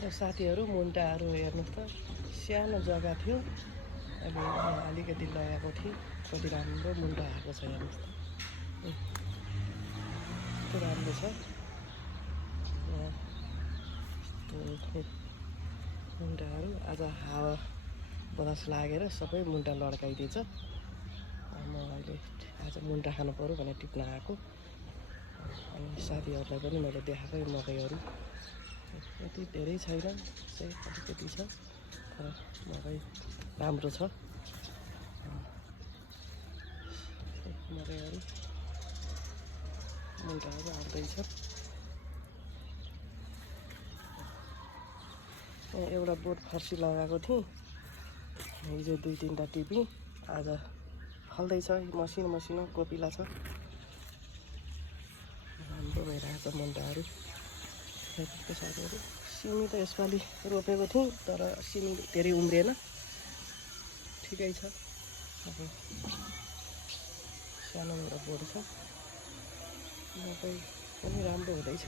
साथीहरू मुन्टाहरू हेर्नुहोस् त सानो जग्गा थियो अहिले यहाँ अलिकति लगाएको थिएँ कति राम्रो मुन्टा आएको छ हेर्नुहोस् त कस्तो राम्रो छ यहाँ मुन्टाहरू आज हावा बतास लागेर सबै मुन्टा लड्काइदिएछ म अहिले आज मुन्टा खानु पऱ्यो भनेर टिप्न आएको अनि साथीहरूलाई पनि मैले देखाएकै मकैहरू यति धेरै छैन चाहिँ अलिकति छ तर मकै राम्रो छ मकैहरू मुन्टाहरू आउँदैछ एउटा बोट फर्सी लगाएको थिएँ हिजो 2-3टा टिपी आज फल्दैछ मसिनो मसिनो कोपिला छ राम्रो भइरहेको छ मुन्टाहरू त्यसको साथीहरू सिमी त यसपालि रोपेको थिएँ तर सिमी धेरै उम्रिएन ठिकै छ अब सानो एउटा बोट छ मकै पनि राम्रो हुँदैछ